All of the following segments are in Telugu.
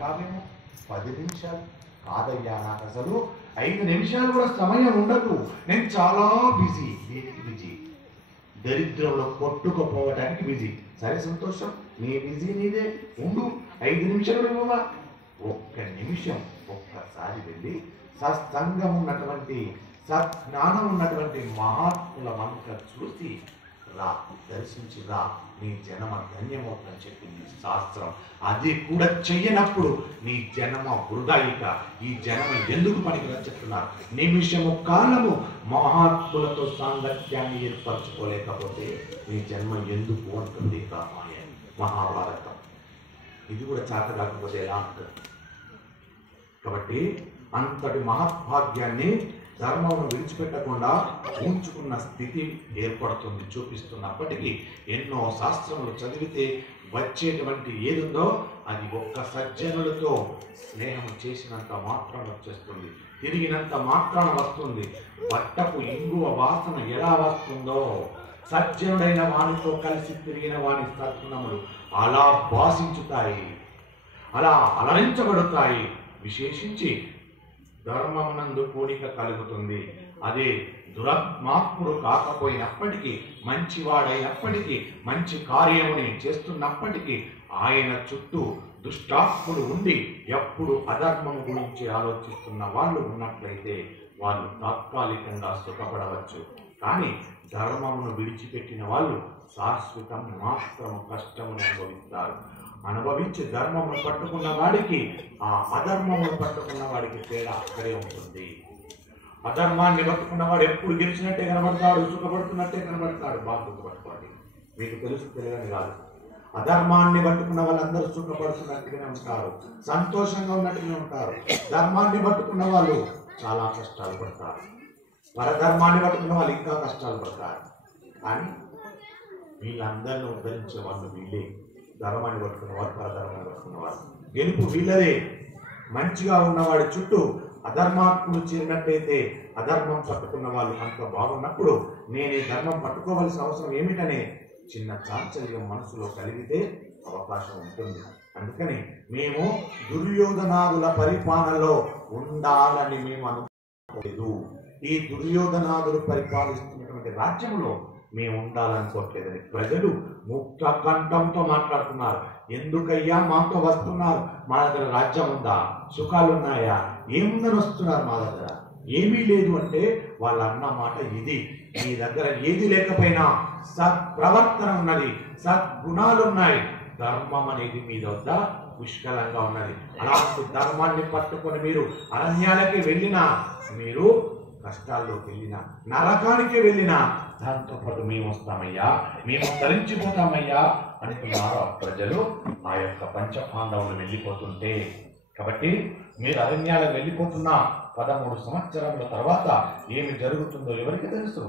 ఉంటావేమో 10 నిమిషాలు కాదయ్యా, నాకు అసలు 5 నిమిషాలు కూడా సమయం ఉండదు, నేను చాలా బిజీ. దేనికి బిజీ? దరిద్రంలో కొట్టుకుపోవడానికి బిజీ. సరే సంతోషం, నీ బిజీ నీదే, ఉండు. 5 నిమిషాలు ఇవ్వవా? 1 నిమిషం ఒక్కసారి వెళ్ళి సత్సంగం ఉన్నటువంటి సజ్ఞానం ఉన్నటువంటి మహాత్ముల వంక చూసి రా, దర్శించి రా, నీ జన్మ ధన్యమవుతుందని చెప్పింది శాస్త్రం. అది కూడా చెయ్యనప్పుడు నీ జన్మ వృధాయిక, ఈ జన్మ ఎందుకు పనికిరని చెప్తున్నారు. నిమిషము కాలము మహాత్ములతో సాంగత్యాన్ని ఏర్పరచుకోలేకపోతే నీ జన్మ ఎందుకు అంటుంది రామాయణం, మహాభారతం. ఇది కూడా చేత కాకపోతే ఎలా అంటుంది. కాబట్టి అంతటి మహద్భాగ్యాన్ని ధర్మమును విడిచిపెట్టకుండా ఉంచుకున్న స్థితి ఏర్పడుతుంది చూపిస్తున్నప్పటికీ ఎన్నో శాస్త్రములు చదివితే వచ్చేటువంటి ఏదుందో అది ఒక్క సజ్జనులతో స్నేహం చేసినంత మాత్రం వచ్చేస్తుంది, తిరిగినంత మాత్రాన వస్తుంది. బట్టకు ఇంగువ వాసన ఎలా వస్తుందో సజ్జనుడైన వానితో కలిసి తిరిగిన వాని సద్గుణములు అలా భాషించుతాయి, అలా అలరించబడతాయి. విశేషించి ధర్మమునందు కూడిక కలుగుతుంది. అదే దురాత్మాత్ముడు కాకపోయినప్పటికీ, మంచివాడైనప్పటికీ, మంచి కార్యముని చేస్తున్నప్పటికీ ఆయన చుట్టూ దుష్టాత్ముడు ఉండి ఎప్పుడు అధర్మము గురించి ఆలోచిస్తున్న వాళ్ళు ఉన్నట్లయితే వాళ్ళు తాత్కాలికంగా సుఖపడవచ్చు. కానీ ధర్మమును విడిచిపెట్టిన వాళ్ళు శాశ్వతం మాత్రము కష్టమును అనుభవిస్తారు. అనుభవించి ధర్మమును పట్టుకున్న వాడికి ఆ అధర్మమును పట్టుకున్న వాడికి తేడా అక్కడే ఉంటుంది. అధర్మాన్ని పట్టుకున్నవాడు ఎప్పుడు గెలిచినట్టే కనబడతాడు, సుఖపడుతున్నట్టే కనబడతాడు. బాగా గుర్తుపట్టుకోండి, మీకు తెలుసు తెలియని కాదు. అధర్మాన్ని పట్టుకున్న వాళ్ళందరూ సుఖపడుతున్నట్టుగానే ఉంటారు, సంతోషంగా ఉన్నట్టుగానే ఉంటారు. ధర్మాన్ని పట్టుకున్న వాళ్ళు చాలా కష్టాలు పడతారు, పరధర్మాన్ని పట్టుకున్న వాళ్ళు ఇంకా కష్టాలు పడతారు. కానీ వీళ్ళందరినీ ఉద్ధరించే వాళ్ళు వీళ్ళే. ధర్మాన్ని పట్టుకున్నవాడు, పరధర్మాన్ని పట్టుకున్నవాడు, గెలుపు వీళ్ళదే. మంచిగా ఉన్నవాడి చుట్టూ అధర్మాత్ముడు చేరినట్టయితే అధర్మం పట్టుకున్న వాళ్ళు అంత బాగున్నప్పుడు నేను ఈ ధర్మం పట్టుకోవలసిన అవసరం ఏమిటనే చిన్న చాంచల్యం మనసులో కలిగితే అవకాశం ఉంటుంది. అందుకని మేము దుర్యోధనాదుల పరిపాలనలో ఉండాలని మేము అనుకోలేదు. ఈ దుర్యోధనాదులు పరిపాలిస్తున్నటువంటి రాజ్యంలో మేము ఉండాలనుకోవట్లేదని ప్రజలు ముక్త కంఠంతో మాట్లాడుతున్నారు. ఎందుకయ్యా మాతో వస్తున్నారు? మా దగ్గర రాజ్యం ఉందా, సుఖాలు ఉన్నాయా, ఏముందని వస్తున్నారు మా దగ్గర? ఏమీ లేదు అంటే వాళ్ళు అన్న మాట ఇది. మీ దగ్గర ఏది లేకపోయినా సత్ప్రవర్తన ఉన్నది, సద్గుణాలు ఉన్నాయి, ధర్మం అనేది మీ వద్ద పుష్కలంగా ఉన్నది. అలాంటి ధర్మాన్ని పట్టుకొని మీరు అరణ్యాలకి వెళ్ళినా, మీరు కష్టాల్లోకి వెళ్ళినా, నరకానికి వెళ్ళినా దాంతో పాటు మేము వస్తామయ్యా, మేము తరించిపోతామయ్యా అంటున్నారు ప్రజలు. ఆ యొక్క పంచపాండవులు వెళ్ళిపోతుంటే, కాబట్టి మీరు అరణ్యాలకు వెళ్ళిపోతున్నా 13 సంవత్సరముల తర్వాత ఏమి జరుగుతుందో ఎవరికి తెలుసు?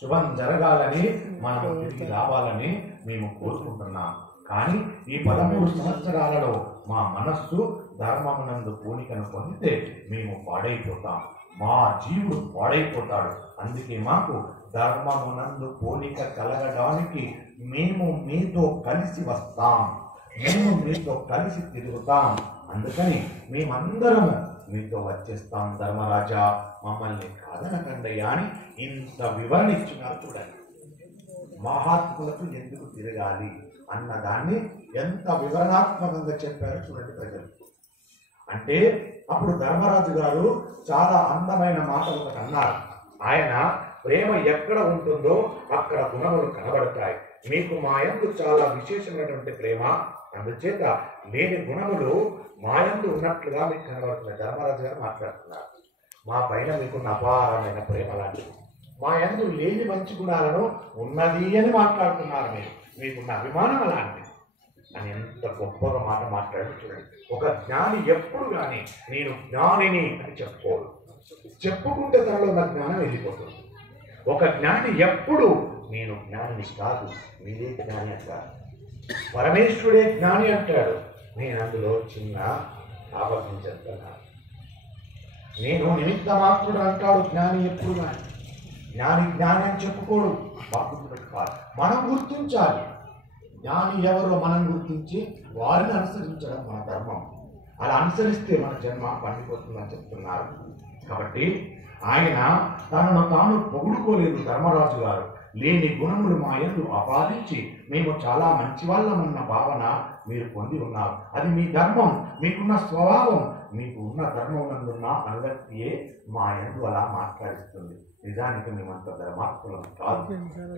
శుభం జరగాలని, మనం తిరిగి రావాలని మేము కోరుకుంటున్నాం. కానీ ఈ 13 సంవత్సరాలలో మా మనస్సు ధర్మమునందు పూనికను పొందితే మేము పాడైపోతాం, మా జీవుడు పాడైపోతాడు. అందుకే మాకు ధర్మమునందు పోలిక కలగడానికి మేము మీతో కలిసి వస్తాం, మేము మీతో కలిసి తిరుగుతాం. అందుకని మేమందరము మీతో వచ్చేస్తాం ధర్మరాజా, మమ్మల్ని కాదనకండయ్యా అని ఇంత వివరణ ఇచ్చినారు. చూడండి, మహాత్ములకు ఎందుకు తిరగాలి అన్నదాన్ని ఎంత వివరణాత్మకంగా చెప్పారో చూడండి ప్రజలు. అంటే అప్పుడు ధర్మరాజు గారు చాలా అందమైన మాటలు ఒకటి అన్నారు. ఆయన ప్రేమ ఎక్కడ ఉంటుందో అక్కడ గుణములు కనబడతాయి. మీకు మా యందు చాలా విశేషమైనటువంటి ప్రేమ, అందుచేత లేని గుణములు మా యందు ఉన్నట్లుగా మీకు కనబడుతున్నాయి. ధర్మరాజు గారు మాట్లాడుతున్నారు, మా పైన మీకున్న అపారమైన ప్రేమ లాంటిది, మా యందు లేని మంచి గుణాలను ఉన్నది అని మాట్లాడుతున్నారు. మీకున్న అభిమానం అలాంటిది అని ఎంత గొప్పగా మాట మాట్లాడి చూడండి. ఒక జ్ఞాని ఎప్పుడు కానీ నేను జ్ఞానిని అని చెప్పుకోడు, చెప్పుకుంటే తనలో ఉన్న జ్ఞానం వెళ్ళిపోతుంది. ఒక జ్ఞాని ఎప్పుడు నేను జ్ఞానిని కాదు, మీరే జ్ఞాని అంటారు, పరమేశ్వరుడే జ్ఞాని అంటాడు. నేను అందులో చిన్న ఆపగించుతున్నాను, నేను నిమిత్త మాత్రుడు అంటాడు జ్ఞాని ఎప్పుడు. కానీ జ్ఞాని జ్ఞాని అని చెప్పుకోడు. బాగుంది పెట్టుకోవాలి, మనం గుర్తించాలి. జ్ఞాని ఎవరో మనం గుర్తించి వారిని అనుసరించడం మన ధర్మం. అలా అనుసరిస్తే మన జన్మ పండిపోతుందని చెప్తున్నారు. కాబట్టి ఆయన తనను తాను పొగుడుకోలేదు ధర్మరాజు గారు. లేని గుణములు మా యందు ఆపాదించి మేము చాలా మంచి వాళ్ళమన్న భావన మీరు పొంది ఉన్నారు. అది మీ ధర్మం, మీకున్న స్వభావం, మీకు ఉన్న ధర్మం నందున్న అనురక్తియే మా యందు అలా మాట్లాడిస్తుంది. నిజానికి మేమంత ధర్మాత్ములం కాదు.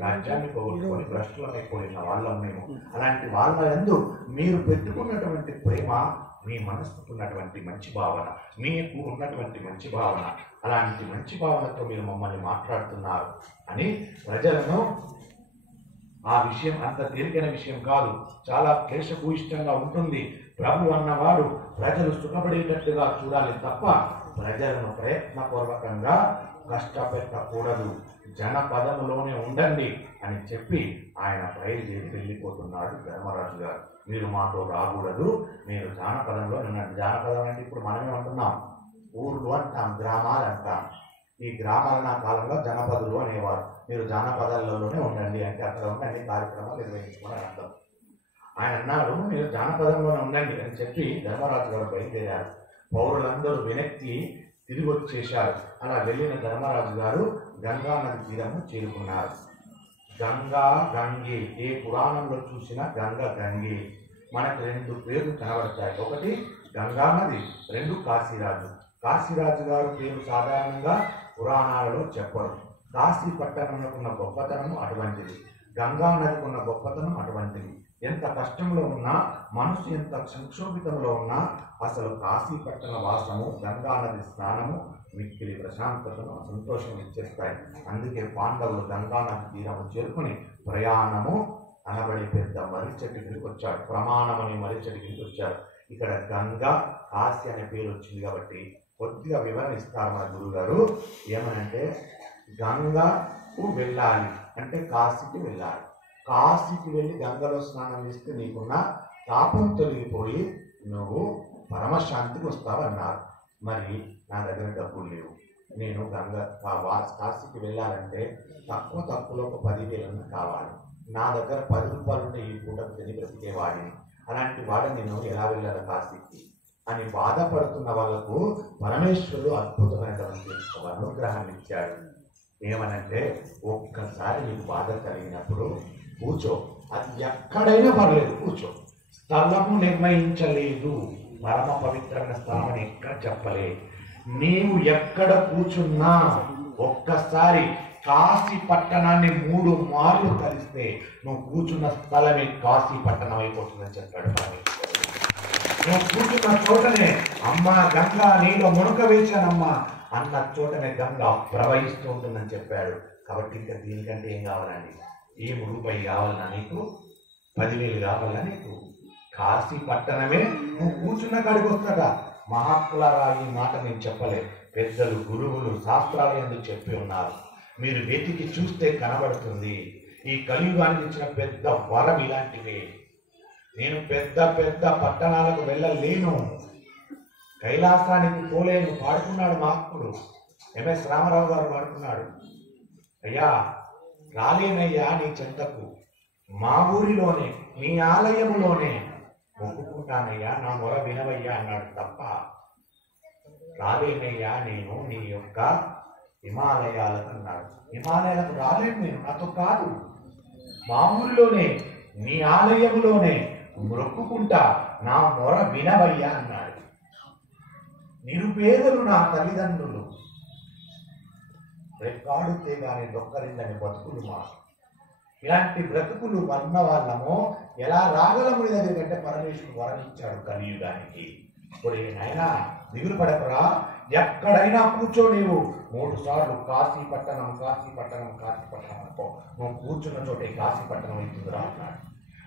రాజ్యాన్ని పోగొట్టుకొని భ్రష్టులమైపోయిన వాళ్ళం మేము. అలాంటి వాళ్ళ యందు మీరు పెట్టుకున్నటువంటి ప్రేమ, మీ మనసుకు ఉన్నటువంటి మంచి భావన, మీకు ఉన్నటువంటి మంచి భావన, అలాంటి మంచి భావనతో మీరు మమ్మల్ని మాట్లాడుతున్నారు అని ప్రజలను, ఆ విషయం అంత తేలికైన విషయం కాదు, చాలా క్లేశభూయిష్టంగా ఉంటుంది. ప్రభు అన్నవాడు ప్రజలు సుఖపడేటట్టుగా చూడాలి తప్ప ప్రజలను ప్రయత్నపూర్వకంగా కష్టపెట్టకూడదు. జనపదములోనే ఉండండి అని చెప్పి ఆయన బయలుదేరి వెళ్ళిపోతున్నాడు ధర్మరాజు గారు. మీరు మాతో రాకూడదు, మీరు జానపదంలో ఉండండి. జానపదం అంటే ఇప్పుడు మనమే అంటున్నాం, ఊర్లు అంటాం, గ్రామాలు అంటాం. ఈ గ్రామాల కాలంలో జనపదులు అనేవారు. మీరు జానపదాలలోనే ఉండండి అంటే అక్కడ ఉండండి, కార్యక్రమాలు నిర్వహించుకుని అర్థం. ఆయన అన్నారు, మీరు జానపదంలోనే ఉండండి అని చెప్పి ధర్మరాజు గారు బయలుదేరారు. పౌరులందరూ వెనక్కి తిరిగి వచ్చేశారు. అలా వెళ్ళిన ధర్మరాజు గారు గంగా నది తీరము చేరుకున్నారు. గంగా గంగే, ఏ పురాణంలో చూసినా గంగ గంగే. మనకు రెండు పేర్లు కనబడతాయి. ఒకటి గంగా నది, రెండు కాశీరాజు. కాశీరాజు గారు పేరు సాధారణంగా పురాణాలలో చెప్పరు. కాశీ పట్టణంలో గొప్పతనం అటువంటిది, గంగా నదికి ఉన్న గొప్పతనం అటువంటిది. ఎంత కష్టంలో ఉన్నా, మనసు ఎంత సంక్షోభితంలో ఉన్నా, అసలు కాశీ పట్టణ వాసము, గంగా నది స్నానము మిక్కిలి ప్రశాంతతను, సంతోషం ఇచ్చేస్తాయి. అందుకే పాండవులు గంగా నది తీరము చేరుకుని ప్రయాణము అనబడే పెద్ద మర్రి చెట్టు కిందకి వచ్చాడు. ప్రమాణం అనే మర్రి చెట్టు కిందకి వచ్చారు. ఇక్కడ గంగా కాశీ అనే పేరు వచ్చింది కాబట్టి కొద్దిగా వివరణ ఇస్తారు మన గురువు గారు. ఏమనంటే, గంగకు వెళ్ళాలి అంటే కాశీకి వెళ్ళాలి. కాశీకి వెళ్ళి గంగలో స్నానం చేస్తే నీకున్న తాపం తొలగిపోయి నువ్వు పరమశాంతికి వస్తావన్నారు. మరి నా దగ్గర డబ్బులు లేవు, నేను కాశీకి వెళ్ళాలంటే తక్కువలో ఒక 10,000 కావాలి. నా దగ్గర 10 రూపాయలు ఉంటే ఈ పూటకు తిని బ్రతికేవాడిని. అలాంటి వాడిని నేను ఎలా వెళ్ళాలి కాశీకి అని బాధపడుతున్న వాళ్ళకు పరమేశ్వరుడు అద్భుతమైనటువంటి అనుగ్రహాన్ని ఇచ్చాడు. ఏమనంటే, ఒక్కసారి నీకు బాధ కలిగినప్పుడు కూర్చో, అది ఎక్కడైనా పర్లేదు, కూర్చో. స్థలము నిర్ణయించలేదు, పరమ పవిత్రమైన స్థలం అని ఎక్కడ చెప్పలే. నీవు ఎక్కడ కూర్చున్నా ఒక్కసారి కాశీ పట్టణాన్ని 3 మార్లు కలిస్తే నువ్వు కూర్చున్న స్థలమే కాశీ పట్టణం అయిపోతుందని చెప్పాడు పరమేశ్వరుడు. నువ్వు కూర్చున్న చోటనే అమ్మా గంగా నీలో మునక వేశానమ్మా అన్న చోటనే గంగా ప్రవహిస్తూ ఉంటుందని చెప్పాడు. కాబట్టి ఇంకా దీనికంటే ఏం కావాలండి? ఏం రూపాయి కావాలన్నా నీకు? 10,000 కావాలన్నా నీకు? కాశీ పట్టణమే నువ్వు కూర్చున్న కాడికి వస్తాడా? మహాత్ములారా, ఈ మాట నేను చెప్పలే, పెద్దలు గురువులు శాస్త్రాలు ఎందుకు చెప్పి ఉన్నారు. మీరు వెతికి చూస్తే కనబడుతుంది. ఈ కలియుగానికి ఇచ్చిన పెద్ద వరం ఇలాంటివే. నేను పెద్ద పెద్ద పట్టణాలకు వెళ్ళలేను, కైలాసానికి పోలేను. పాడుకున్నాడు మహాత్ముడు ఎంఎస్ రామారావు గారు పాడుకున్నాడు. అయ్యా రాలేనయ్యా నీ చెంతకు, మా ఊరిలోనే నీ ఆలయములోనే మొక్కుకుంటానయ్యా, నా మొర వినవయ్యా అన్నాడు తప్ప రాలేనయ్యా నేను నీ యొక్క హిమాలయాలకు అన్నాడు. హిమాలయాలకు రాలేను నేను, నాతో కాదు. మా ఊరిలోనే నీ ఆలయములోనే మొక్కుకుంటా, నా మొర వినవయ్యా అన్నాడు. నిరుపేదలు నా తల్లిదండ్రులు, రెక్కాడితే గాని దొక్కరిందని బతుకులు మా. ఇలాంటి బ్రతుకులు ఉన్న వాళ్ళము ఎలా రాగలముడి దగ్గర కంటే పరమేశ్వరుడు వరణించాడు కలియుగానికి. ఇప్పుడు నాయనా దిగులు పడకరా, ఎక్కడైనా కూర్చో. నీవు 3 సార్లు కాశీ పట్టణం కాశీ పట్టణం కాశీ పట్టణం అనుకో, నువ్వు కూర్చున్న చోటే కాశీ పట్టణం అవుతుందిరా అన్నాడు.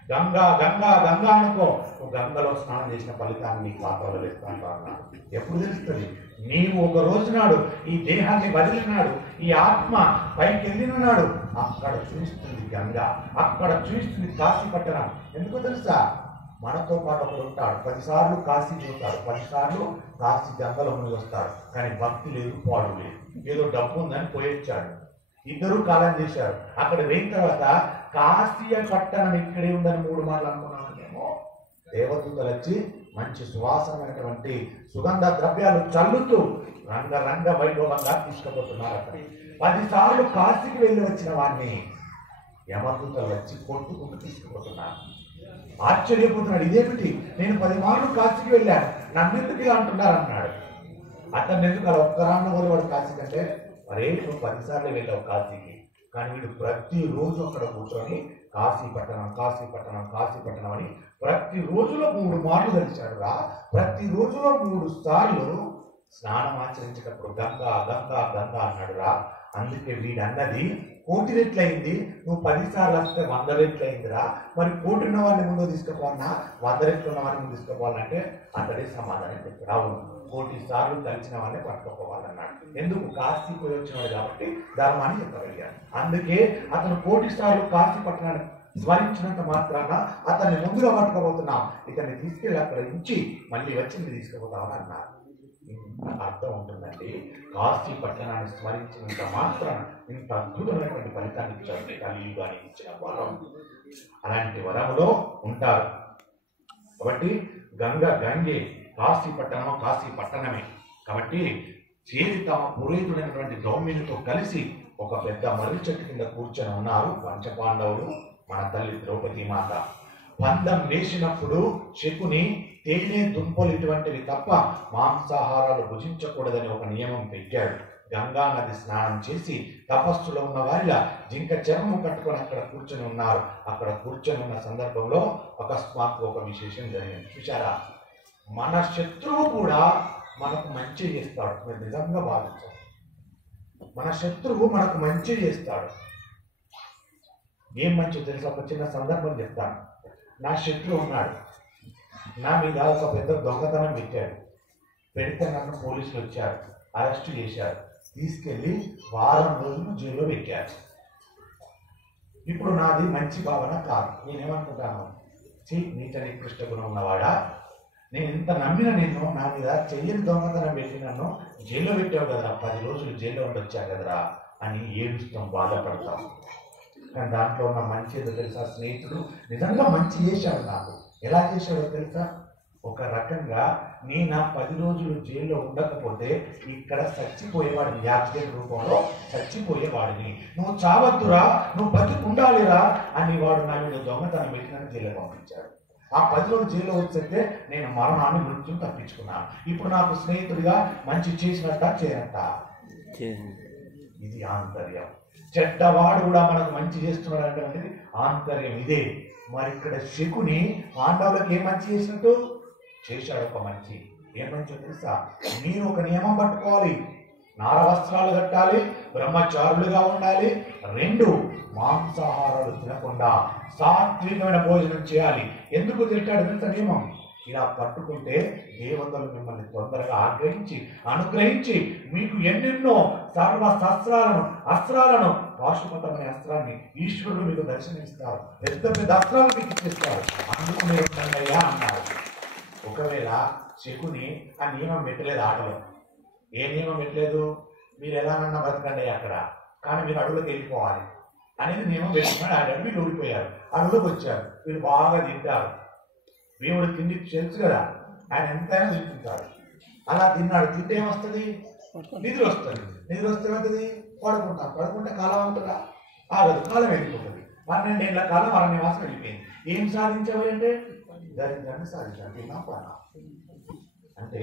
గంగా గంగా గంగా అనుకో, నువ్వు గంగలో స్నానం చేసిన ఫలితాన్ని నీ ఖాతాలో వేస్తాను అన్నాడు. ఎప్పుడు తెలుస్తుంది? నీవు ఒక రోజు నాడు ఈ దేహాన్ని వదిలినాడు, ఈ ఆత్మ పైకి వెళ్ళినాడు, అక్కడ చూస్తుంది గంగా, అక్కడ చూస్తుంది కాశీ పట్టణం. ఎందుకో తెలుసా? మనతో పాటు ఒకడు ఉంటాడు, 10 సార్లు కాశీ చూస్తాడు, 10 సార్లు కాశీ గంగలో మునిగి వస్తాడు. కానీ భక్తి లేదు, పాడు లేదు, ఏదో డబ్బు ఉందని పోయొచ్చాడు. ఇద్దరు కాలం చేశారు. అక్కడ పోయిన తర్వాత కాశీయ పట్టణం ఇక్కడే ఉందని 3 మార్లు అనుకున్నామేమో. దేవదూతలు వచ్చి మంచి సువాసనమైనటువంటి సుగంధ ద్రవ్యాలు చల్లుతూ రంగరంగ వైభవంగా తీసుకుపోతున్నారు. అక్కడ 10 సార్లు కాశీకి వెళ్ళి వచ్చిన వాడిని యమదూతలు వచ్చి కొట్టుకుంటూ తీసుకుపోతున్నారు. ఆశ్చర్యపోతున్నాడు, ఇదేమిటి, నేను 10 మార్లు కాశీకి వెళ్ళాను, నన్నెందుకు ఇలా అంటున్నారు అన్నాడు. అతను ఎందుకు అలా ఒక్కరాన్న వాడు కాశీకి అంటే, మరే నువ్వు 10 సార్లు వెళ్ళావు కాశీకి, కానీ వీడు ప్రతిరోజు అక్కడ కూర్చొని కాశీ పట్టణం కాశీ పట్టణం కాశీ పట్టణం అని ప్రతి రోజులో 3 మార్లు తెలిసాడు రా. ప్రతి రోజులో 3 సార్లు స్నానం ఆచరించేటప్పుడు గంగా గంగా గంగా అన్నాడు రా. అందుకే వీడన్నది 1,000,000 రెట్లయింది, నువ్వు 10 సార్లు వస్తే 100 రెట్లయిందిరా. మరి 1,000,000 ఉన్న వాడిని ముందు తీసుకుపోవాలన్నా 100 రెట్లు ఉన్న వాడిని ముందు తీసుకుపోవాలంటే అతడే సమాధానం చెప్పాడు. అవును, 1,000,000 సార్లు కలిసిన వాళ్ళని పట్టుకోవాలన్నాడు. ఎందుకు, కాశీ పోయి వచ్చినాడు కాబట్టి ధర్మాన్ని చెప్పగలిగాడు. అందుకే అతను 1,000,000 సార్లు కాశీ పట్టణాన్ని స్మరించినంత మాత్రాన అతన్ని ముందుగా పట్టుకోబోతున్నాం, ఇతన్ని తీసుకెళ్ళి అక్కడ ఉంచి మళ్ళీ వచ్చి తీసుకుపోతామని అన్నారు. అర్థం ఉంటుందండి. కాశీ పట్టణాన్ని స్మరించినంత మాత్రాన ఇంత అద్భుతమైనటువంటి ఫలితాన్ని ఇచ్చారు కలియుగానికి ఇచ్చిన వరం. అలాంటి వరంలో ఉంటారు కాబట్టి గంగే కాశీ పట్టణం కాశీ పట్టణమే కాబట్టి చేరి తమ పురోహితుడైనటువంటి దౌమ్యునితో కలిసి ఒక పెద్ద మర్రి చెట్టు కింద కూర్చొని ఉన్నారు పంచపాండవులు, మన తల్లి ద్రౌపది మాత. పందెం వేసినప్పుడు శకుని తేనె దుంపలు ఇటువంటివి తప్ప మాంసాహారాలు భుజించకూడదని ఒక నియమం పెట్టాడు. గంగా నది స్నానం చేసి తపస్సులో ఉన్న వారిల జింక చర్మం కట్టుకొని అక్కడ కూర్చొని ఉన్నారు. అక్కడ కూర్చొని ఉన్న సందర్భంలో అకస్మాత్తు ఒక విశేషం జరిగింది. చూశారా, మన శత్రువు కూడా మనకు మంచి చేస్తాడు. మీరు నిజంగా భావించాలి, మన శత్రువు మనకు మంచి చేస్తాడు. ఏం మంచి తెలుసు, ఒక చిన్న సందర్భం చెప్తాను. నా శత్రువు ఉన్నాడు, నా మీద ఒక పెద్ద దొంగతనం పెట్టాడు. పెడితే నన్ను పోలీసులు వచ్చారు, అరెస్ట్ చేశారు, తీసుకెళ్లి 1 వారం రోజులు జైల్లో పెట్టారు. ఇప్పుడు నాది మంచి భావన కాదు. నేనేమనుకుంటాను, నీచ నికృష్ట గుణం ఉన్నవాడా, నేను ఇంత నమ్మిన నిన్ను నా మీద చెయ్యని దొంగతనం పెట్టి నన్ను జైల్లో పెట్టావు కదరా, 10 రోజులు జైల్లో ఉండొచ్చా కదరా అని ఏడుస్తాం, బాధపడతాం. కానీ దాంట్లో ఉన్న మంచి ఏదో తెలుసా, స్నేహితుడు నిజంగా మంచి చేశాడు. నాకు ఎలా చేశాడో తెలుసా, ఒక రకంగా నేను నా 10 రోజులు జైల్లో ఉండకపోతే ఇక్కడ చచ్చిపోయేవాడిని, యాక్సిడెంట్ రూపంలో చచ్చిపోయేవాడిని. నువ్వు చావద్దురా, నువ్వు బతికుండాలిరా అని వాడు నా మీద దొంగతనం పెట్టినని జైల్లో పంపించాడు. ఆ 10 రోజులు జైల్లో వచ్చేస్తే నేను మరణాన్ని మృత్యుని తప్పించుకున్నాను. ఇప్పుడు నాకు స్నేహితుడిగా మంచి చేసినట్ట చేయనట్ట, ఇది ఆంతర్యం. చెడ్డవాడు కూడా మనకు మంచి చేస్తున్నాడు అనేది ఆంతర్యం ఇదే. మరి ఇక్కడ శకుని పాండవులకు ఏం మంచి చేసినట్టు చేశాడు, ఒక మంచి. ఏం మంచి తెలుసా, మీరు ఒక నియమం పట్టుకోవాలి, నార వస్త్రాలు కట్టాలి, బ్రహ్మచారులుగా ఉండాలి, 2 మాంసాహారాలు తినకుండా సాత్వికమైన భోజనం చేయాలి. ఎందుకు తింటాడు తెలుసా నియమం, ఇలా పట్టుకుంటే దేవతలు మిమ్మల్ని తొందరగా అనుగ్రహించి మీకు ఎన్నెన్నో సర్వ అస్త్రాలను పాశుపతమనే అస్త్రాన్ని ఈశ్వరుడు మీకు దర్శనమిస్తారు, పెద్ద పెద్ద అస్త్రాలు మీకు ఇచ్చిస్తారు, అందుకు మీరు అయ్యా అన్నారు. ఒకవేళ శకుని ఆ నియమం పెట్టలేదు ఆటలో. ఏ నియమం పెట్టలేదు, మీరు ఎలానన్నా బతకండి అక్కడ, కానీ మీరు అడవులోకి వెళ్ళిపోవాలి అనేది నియమం పెట్టుకున్నాడు. ఆ అడవి ఊడిపోయారు, అడవులోకి వచ్చారు, వీళ్ళు బాగా తింటారు. దేవుడు తిండి తెలుసు కదా, ఆయన ఎంతైనా తింటుంటాడు. అలా తిన్నాడు, తింటే ఏమొస్తుంది, నిద్ర వస్తుంది. నిద్ర వస్తే ఏమవుతుంది, పడుకుంటే కాలం ఉంటుందా, ఆగదు, కాలం వెళ్ళిపోతుంది. 12 ఏళ్ల కాలం అరణ్యవాసం వెళ్ళిపోయింది. ఏం సాధించాలంటే దరిద్రాన్ని సాధించాలి, తిన్నా పానా. అంటే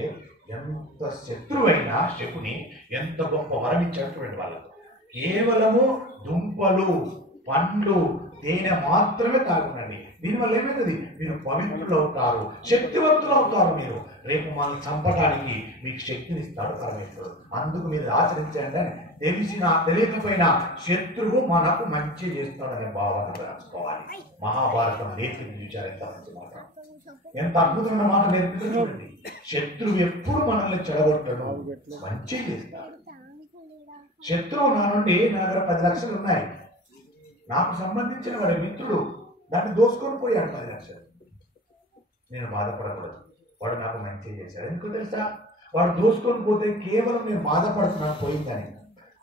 ఎంత శత్రువైనా శకుని ఎంత గొప్ప వరం ఇచ్చాడు చూడండి వాళ్ళకు. కేవలము దుంపలు పండ్లు తేనె మాత్రమే తాగునండి. దీనివల్ల ఏమవుతుంది, మీరు పవిత్రులు అవుతారు, శక్తివంతులు అవుతారు. మీరు రేపు మనం చంపడానికి మీకు శక్తిని ఇస్తాడు పరమేశ్వరుడు. అందుకు మీరు ఆచరించండి అని తెలిసినా తెలియకపోయినా శత్రువు మనకు మంచి చేస్తాడనే భావన పెంచుకోవాలి. మహాభారతం నేర్పింది చూచారు, ఎంత మంచి మాట, ఎంత అద్భుతమైన మాట నేర్పింది చూడండి. శత్రువు ఎప్పుడు మనల్ని చెడగొట్టడం, మంచి చేస్తాడు. శత్రువు నా నుండి నా దగ్గర 10 లక్షలు ఉన్నాయి, నాకు సంబంధించిన వాడి మిత్రుడు దాన్ని దోసుకొని పోయాడు 10 లక్షలు. నేను బాధపడకూడదు, వాడు నాకు మంచి చేశాడు. ఎందుకు తెలుసా, వాడు దోసుకొని పోతే కేవలం నేను బాధపడుతున్నాను పోయిందని.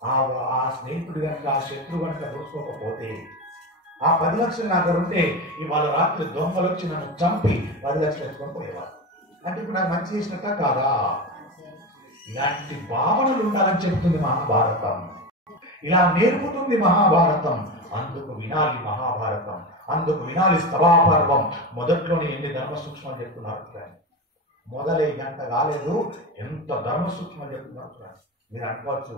ఆ ఆ స్నేహితుడు కనుక ఆ శత్రువు కనుక దోచుకోకపోతే ఆ 10 లక్షలు నా దగ్గర ఉంటే ఇవాళ రాత్రి దొంగలు వచ్చి నన్ను చంపి 10 లక్షలు ఎత్తుకొని పోయేవారు. అంటే ఇప్పుడు నాకు మంచి చేసినట్ట కాదా? ఇలాంటి భావనలు ఉండాలని చెప్తుంది మహాభారతం. ఇలా నేర్పుతుంది మహాభారతం. అందుకు వినాలి మహాభారతం, అందుకు వినాలి స్తవాపర్వం. మొదట్లోనే ఎన్ని ధర్మ సూక్ష్మాలు చెప్తున్నారు చూడండి. మొదలై గంట కాలేదు ఎంత ధర్మ సూక్ష్మాలు చెప్తున్నారు చూడండి. మీరు అనుకోవచ్చు,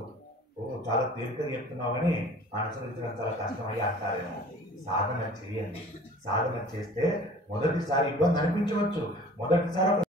ఓ చాలా తేలికగా చెప్తున్నావు కానీ అనుసరించడం చాలా కష్టమయ్యి అంటారేమో. సాధన చేయండి. సాధన చేస్తే మొదటిసారి ఇబ్బంది అనిపించవచ్చు, మొదటిసారి